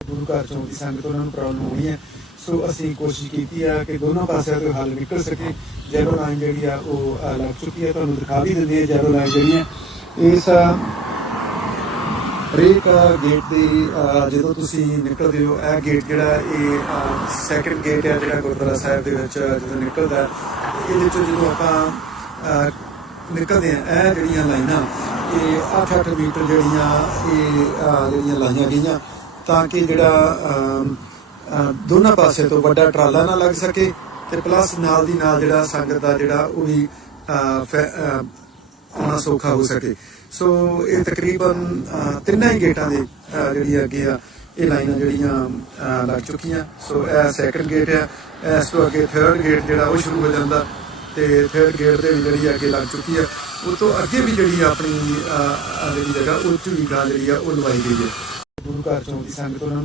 ਗੁਰੂ ਘਰ ਚੋਂ ਦੀ ਸੰਗਤ ਉਹਨਾਂ ਨੂੰ ਪ੍ਰੋਬਲਮ ਹੋਣੀ ਹੈ। ਸੋ ਅਸੀਂ ਕੋਸ਼ਿਸ਼ ਕੀਤੀ ਹੈ ਕਿ ਦੋਨੋਂ ਪਾਸਿਆਂ ਤੋਂ ਹੱਲ ਨਿਕਲ ਸਕੇ। ਜੈਰੋ ਲਾਈਨ ਜਿਹੜੀ ਆ ਉਹ ਅ, ਲੱਗ ਚੁੱਕੀ ਹੈ। ਤੁਹਾਨੂੰ ਦਿਖਾ ਵੀ ਦਿੰਦੀ ਹੈ ਜੈਰੋ ਲਾਈਨ ਜਿਹੜੀ ਹੈ। ਇਸ ਹਰੇਕ ਗੇਟ ਦੀ ਜਦੋਂ ਤੁਸੀਂ ਨਿਕਲਦੇ ਹੋ ਇਹ ਗੇਟ ਜਿਹੜਾ ਇਹ ਸੈਕੰਡ ਗੇਟ ਹੈ ਜਿਹੜਾ ਗੁਰਦੁਆਰਾ ਸਾਹਿਬ ਦੇ ਵਿੱਚ ਜਦੋਂ ਨਿਕਲਦਾ ਇਹਦੇ ਚੋਂ ਜਦੋਂ ਆਪਾਂ ਨਿਕਲਦੇ ਆ ਇਹ ਜਿਹੜੀਆਂ ਲਾਈਨਾਂ ਇਹ 8-8 ਮੀਟਰ ਜਿਹੜੀਆਂ ਇਹ ਜਿਹੜੀਆਂ ਲਾਈਆਂ ਗਈਆਂ ਤਾਂ ਕਿ ਜਿਹੜਾ ਦੋਨਾਂ ਪਾਸੇ ਤੋਂ ਵੱਡਾ ਟਰਾਲਾ ਨਾ ਲੱਗ ਸਕੇ ਤੇ ਪਲੱਸ ਨਾਲ ਦੀ ਨਾਲ ਜਿਹੜਾ ਸੰਗਤ ਦਾ ਜਿਹੜਾ ਉਹ ਵੀ ਆਉਣਾ ਸੌਖਾ ਹੋ ਸਕੇ। ਸੋ ਇਹ ਤਕਰੀਬਨ ਤਿੰਨਾਂ ਹੀ ਗੇਟਾਂ ਦੇ ਜਿਹੜੀ ਅੱਗੇ ਆ ਇਹ ਲਾਈਨਾਂ ਜਿਹੜੀਆਂ ਲੱਗ ਚੁੱਕੀਆਂ। ਸੋ ਇਹ ਸੈਕੰਡ ਗੇਟ ਆ। ਇਸ ਤੋਂ ਅੱਗੇ ਥਰਡ ਗੇਟ ਜਿਹੜਾ ਉਹ ਸ਼ੁਰੂ ਹੋ ਜਾਂਦਾ ਤੇ ਥਰਡ ਗੇਟ ਦੇ ਵੀ ਜਿਹੜੀ ਅੱਗੇ ਲੱਗ ਚੁੱਕੀ ਆ। ਉਹ ਤੋਂ ਅੱਗੇ ਵੀ ਜਿਹੜੀ ਆਪਣੀ ਅ, ਅ, ਜਿਹੜੀ ਜਗ੍ਹਾ ਉਹ ਚ ਜਿਹੜੀ ਆ ਉਹ ਲਵਾਈ ਗਈ ਹੈ ਗੁਰੂ ਘਰ ਚੋਂ ਦੀ ਸੰਗਤ ਉਹਨਾਂ ਨੂੰ